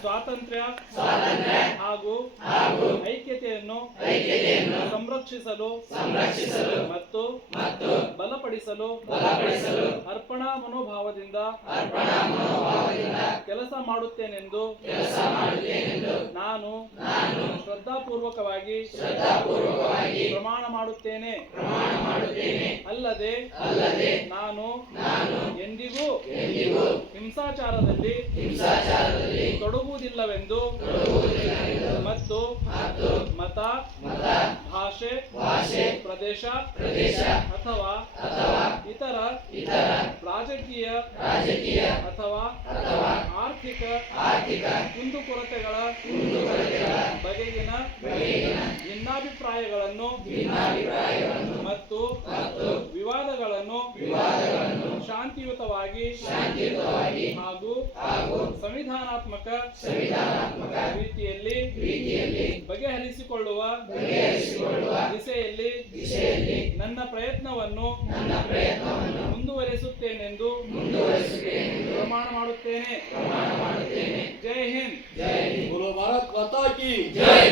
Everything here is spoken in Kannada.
ಸ್ವಾತಂತ್ರ್ಯ ಹಾಗೂ ಐಕ್ಯತೆಯನ್ನು ಸಂರಕ್ಷಿಸಲು ಮತ್ತು ಬಲಪಡಿಸಲು ಅರ್ಪಣಾ ಮನೋಭಾವದಿಂದ ಕೆಲಸ ಮಾಡುತ್ತೇನೆಂದು ನಾನು ಶ್ರದ್ಧಾಪೂರ್ವಕವಾಗಿ ಪ್ರಮಾಣ ಮಾಡುತ್ತೇನೆ. ಅಲ್ಲದೆ ನಾನು ಎಂದಿಗೂ ಹಿಂಸಾಚಾರದಲ್ಲಿ ತೊಡಗುವುದಿಲ್ಲವೆಂದು ಮತ್ತು ಮತ, ಭಾಷೆ, ಪ್ರದೇಶ ಅಥವಾ ಇತರ ರಾಜಕೀಯ ಅಥವಾ ಆರ್ಥಿಕ ಕುಂದುಕೊರತೆಗಳ ಬಗೆಗಿನ ಭಿನ್ನಾಭಿಪ್ರಾಯಗಳನ್ನು ಮತ್ತು ವಿವಾದಗಳನ್ನು ಶಾಂತಿಯುತವಾಗಿ ಹಾಗೂ ಸಂವಿಧಾನಾತ್ಮಕ ರೀತಿಯಲ್ಲಿ ಬಗೆಹರಿಸಿಕೊಳ್ಳುವ ದಿಸೆಯಲ್ಲಿ ನನ್ನ ಪ್ರಯತ್ನವನ್ನು ಮುಂದುವರಿಸುತ್ತೇನೆಂದು ಪ್ರಮಾಣ ಮಾಡುತ್ತೇನೆ. ಜೈ ಹಿಂದ್. बोलो भारत माता की जय।